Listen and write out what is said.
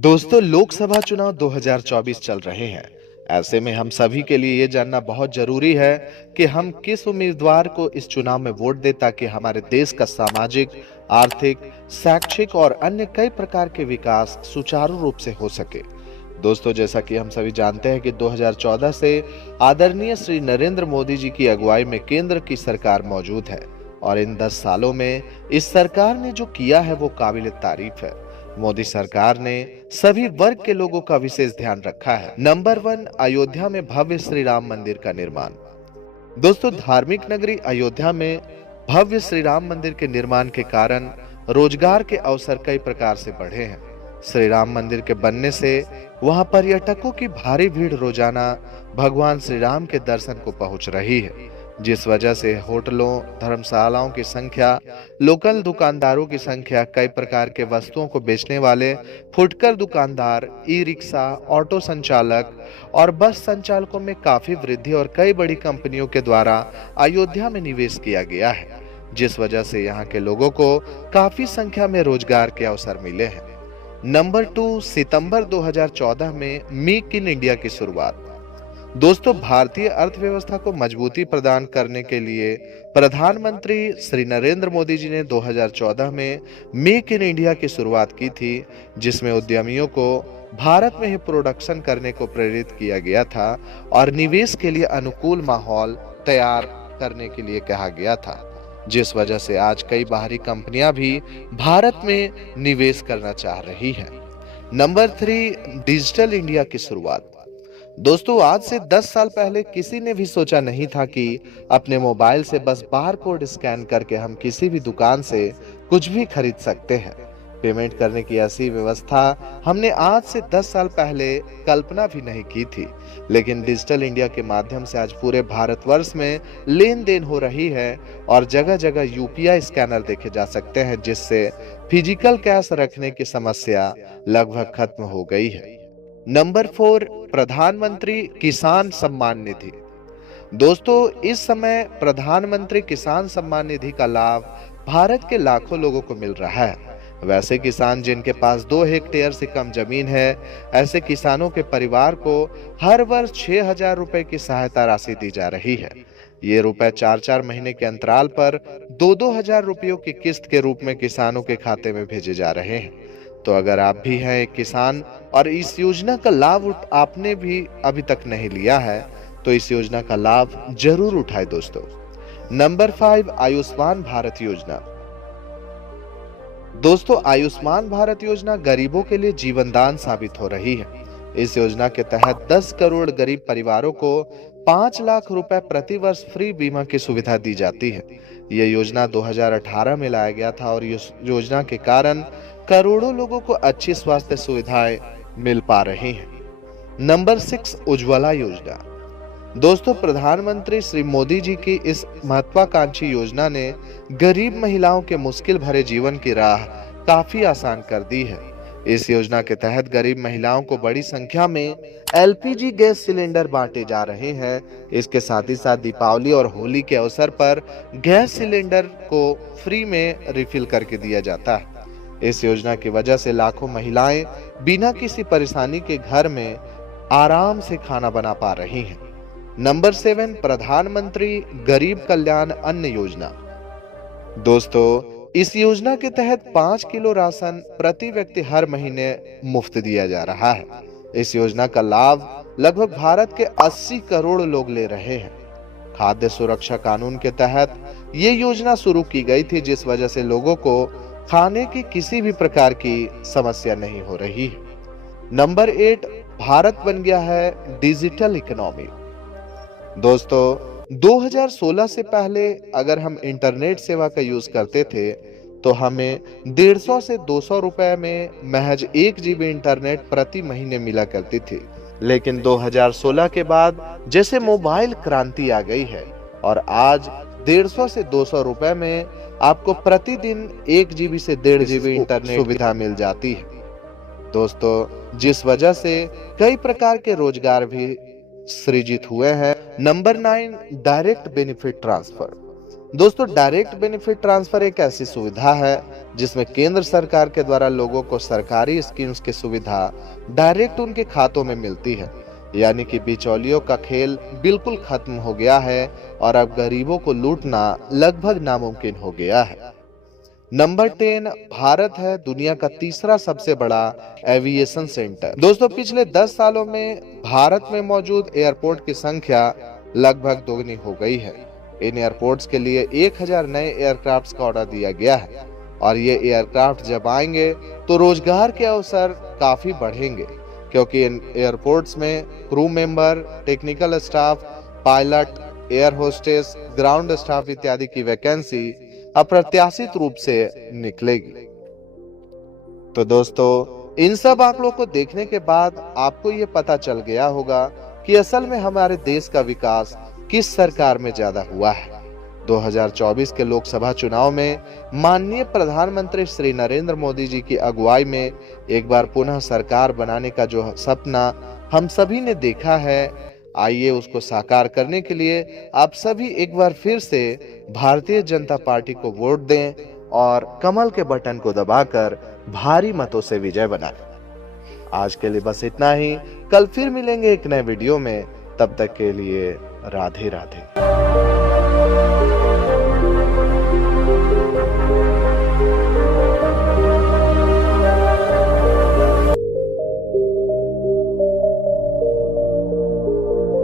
दोस्तों, लोकसभा चुनाव 2024 चल रहे हैं। ऐसे में हम सभी के लिए ये जानना बहुत जरूरी है कि हम किस उम्मीदवार को इस चुनाव में वोट दें ताकि हमारे देश का सामाजिक, आर्थिक, शैक्षिक और अन्य कई प्रकार के विकास सुचारू रूप से हो सके। दोस्तों, जैसा कि हम सभी जानते हैं कि 2014 से आदरणीय श्री नरेंद्र मोदी जी की अगुवाई में केंद्र की सरकार मौजूद है और इन 10 सालों में इस सरकार ने जो किया है वो काबिल तारीफ है। मोदी सरकार ने सभी वर्ग के लोगों का विशेष ध्यान रखा है। नंबर 1, अयोध्या में भव्य श्री राम मंदिर का निर्माण। दोस्तों, धार्मिक नगरी अयोध्या में भव्य श्री राम मंदिर के निर्माण के कारण रोजगार के अवसर कई प्रकार से बढ़े हैं। श्री राम मंदिर के बनने से वहां पर्यटकों की भारी भीड़ रोजाना भगवान श्री राम के दर्शन को पहुंच रही है, जिस वजह से होटलों, धर्मशालाओं की संख्या, लोकल दुकानदारों की संख्या, कई प्रकार के वस्तुओं को बेचने वाले फुटकर दुकानदार, ई रिक्शा, ऑटो संचालक और बस संचालकों में काफी वृद्धि और कई बड़ी कंपनियों के द्वारा अयोध्या में निवेश किया गया है, जिस वजह से यहाँ के लोगों को काफी संख्या में रोजगार के अवसर मिले हैं। नंबर 2, सितंबर 2014 में मेक इन इंडिया की शुरुआत। दोस्तों, भारतीय अर्थव्यवस्था को मजबूती प्रदान करने के लिए प्रधानमंत्री श्री नरेंद्र मोदी जी ने 2014 में मेक इन इंडिया की शुरुआत की थी, जिसमें उद्यमियों को भारत में ही प्रोडक्शन करने को प्रेरित किया गया था और निवेश के लिए अनुकूल माहौल तैयार करने के लिए कहा गया था, जिस वजह से आज कई बाहरी कंपनियां भी भारत में निवेश करना चाह रही हैं। नंबर 3, डिजिटल इंडिया की शुरुआत। दोस्तों, आज से 10 साल पहले किसी ने भी सोचा नहीं था कि अपने मोबाइल से बस बार कोड स्कैन करके हम किसी भी दुकान से कुछ भी खरीद सकते हैं। पेमेंट करने की ऐसी व्यवस्था हमने आज से 10 साल पहले कल्पना भी नहीं की थी, लेकिन डिजिटल इंडिया के माध्यम से आज पूरे भारतवर्ष में लेन देन हो रही है और जगह जगह यूपीआई स्कैनर देखे जा सकते हैं, जिससे फिजिकल कैश रखने की समस्या लगभग खत्म हो गई है। नंबर 4, प्रधानमंत्री किसान सम्मान निधि। दोस्तों, इस समय प्रधानमंत्री किसान सम्मान निधि का लाभ भारत के लाखों लोगों को मिल रहा है। वैसे किसान जिनके पास 2 हेक्टेयर से कम जमीन है, ऐसे किसानों के परिवार को हर वर्ष 6,000 रुपए की सहायता राशि दी जा रही है। ये रुपए 4-4 महीने के अंतराल पर 2-2 हजार रुपयों की किस्त के रूप में किसानों के खाते में भेजे जा रहे हैं। तो अगर आप भी हैं एक किसान और इस योजना का लाभ आपने भी अभी तक नहीं लिया है, तो इस योजना का लाभ जरूर उठाएं दोस्तों। नंबर 5, आयुष्मान भारत योजना। दोस्तों, आयुष्मान भारत योजना गरीबों के लिए जीवनदान साबित हो रही है। इस योजना के तहत 10 करोड़ गरीब परिवारों को 5 लाख रुपए प्रति वर्ष फ्री बीमा की सुविधा दी जाती है। यह योजना 2018 में लाया गया था और इस योजना के कारण करोड़ों लोगों को अच्छी स्वास्थ्य सुविधाएं मिल पा रही हैं। नंबर 6, उज्ज्वला योजना। दोस्तों, प्रधानमंत्री श्री मोदी जी की इस महत्वाकांक्षी योजना ने गरीब महिलाओं के मुश्किल भरे जीवन की राह काफी आसान कर दी है। इस योजना के तहत गरीब महिलाओं को बड़ी संख्या में एलपीजी गैस सिलेंडर बांटे जा रहे हैं। इसके साथ ही साथ दीपावली और होली के अवसर पर गैस सिलेंडर को फ्री में रिफिल करके दिया जाता है। इस योजना की वजह से लाखों महिलाएं बिना किसी परेशानी के घर में आराम से खाना बना पा रही हैं। नंबर 7, प्रधानमंत्री गरीब कल्याण अन्न योजना। दोस्तों, इस योजना के तहत 5 किलो राशन प्रति व्यक्ति हर महीने मुफ्त दिया जा रहा है। इस योजना का लाभ लगभग भारत के 80 करोड़ लोग ले रहे हैं। खाद्य सुरक्षा कानून के तहत ये योजना शुरू की गई थी, जिस वजह से लोगों को खाने की किसी भी प्रकार की समस्या नहीं हो रही है। नंबर 8, भारत बन गया है डिजिटल इकोनॉमी। दोस्तों, 2016 से पहले अगर हम इंटरनेट सेवा का यूज करते थे तो हमें 150 से 200 रुपए में महज 1 GB इंटरनेट प्रति महीने मिला करती थी। लेकिन 2016 के बाद जैसे मोबाइल क्रांति आ गई है और आज 150 से 200 रुपए में आपको प्रतिदिन 1 GB से 1.5 GB इंटरनेट सुविधा मिल जाती है दोस्तों, जिस वजह से कई प्रकार के रोजगार भी सृजित हुए हैं। Number 9, direct benefit transfer. दोस्तों, डायरेक्ट बेनिफिट ट्रांसफर एक ऐसी सुविधा है जिसमें केंद्र सरकार के द्वारा लोगों को सरकारी स्कीम्स की सुविधा डायरेक्ट उनके खातों में मिलती है। यानी कि बिचौलियों का खेल बिल्कुल खत्म हो गया है और अब गरीबों को लूटना लगभग नामुमकिन हो गया है। नंबर 10, भारत है दुनिया का तीसरा सबसे बड़ा एविएशन सेंटर। दोस्तों, पिछले 10 सालों में भारत में मौजूद एयरपोर्ट की संख्या लगभग दोगुनी हो गई है। इन एयरपोर्ट्स के लिए 1000 नए एयरक्राफ्ट्स का ऑर्डर दिया गया है और ये एयरक्राफ्ट जब आएंगे तो रोजगार के अवसर काफी बढ़ेंगे, क्योंकि इन एयरपोर्ट्स में crew member, technical staff, pilot, air hostess, ground staff इत्यादि की वैकेंसी अप्रत्याशित रूप से निकलेगी। तो दोस्तों, इन सब आंकड़ों को देखने के बाद आपको ये पता चल गया होगा कि असल में हमारे देश का विकास किस सरकार में ज्यादा हुआ है। 2024 के लोकसभा चुनाव में माननीय प्रधानमंत्री श्री नरेंद्र मोदी जी की अगुवाई में एक बार पुनः सरकार बनाने का जो सपना हम सभी ने देखा है, आइए उसको साकार करने के लिए आप सभी एक बार फिर से भारतीय जनता पार्टी को वोट दें और कमल के बटन को दबाकर भारी मतों से विजय बनाएं। आज के लिए बस इतना ही। कल फिर मिलेंगे एक नए वीडियो में। तब तक के लिए राधे राधे।